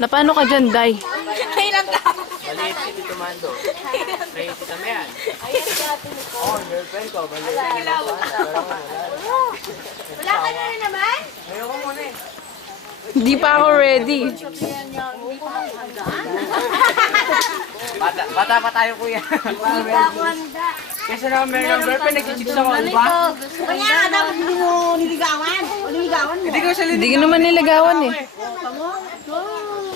Napano ka dyan, Day? Ilang tao? Maliit si Tito Mando. May tita mo yan. Oo, girlfriend ko. Maliit. Wala ka na rin naman? Ayoko muna eh. Hindi pa ako ready. Bata pa tayo kuya. Kasi naman meron ng girlfriend, nag-chicks ako, di ba? Kaya dapat hindi mo niligawan. O niligawan mo. Hindi ko siya Hindi ko naman nilagawan eh.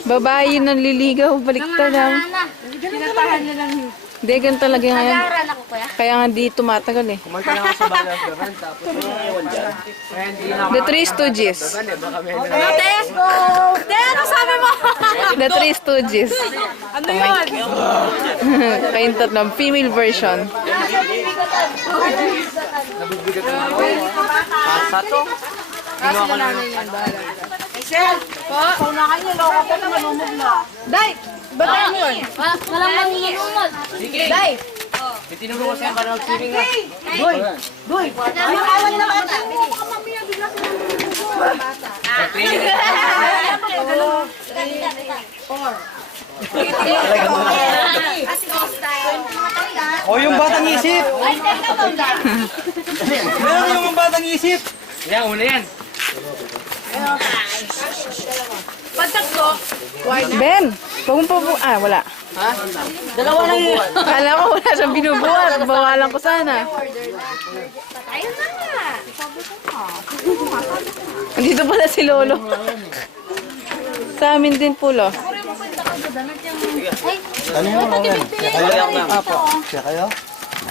Babae yun ang liligaw. Baliktad lang. Pinatahan niya lang. Hindi, ganun talaga ngayon. Nag-aaral ako kaya. Kaya nga di tumatagal eh. Kumalta lang ako sa balas-garan, tapos ewan dyan. Kaya hindi na ako. The Three Stooges. Baka meron. Let's go! Te, ano sabi mo? The Three Stooges. Ano yun? Kayong tatlong female version. Nabibigat na ako. Pasa to. Ginawa ko na lang. Excel! Po? Paunahan niyo, loko ko na malumog na. Day! Ba't ano yun? Walang malumog. Sige. Day! Itinuro ko sa'yo para mag-swimming nga. Doy! Doy! Ay, kawan na bata. Baka mamaya bigla ko ng bata. O yung batang isip! Meron yung batang isip! Yan, una yan. Pagtakbo, Ben! Huwag mong po... Ah, wala. Ha? Dalawa lang yun. Alam ko wala siyang binubuhat. Bawalan ko sana. ayun na nga. Dito pala si Lolo. Sa amin din po, lo. Ano yung mga? Siya kayo?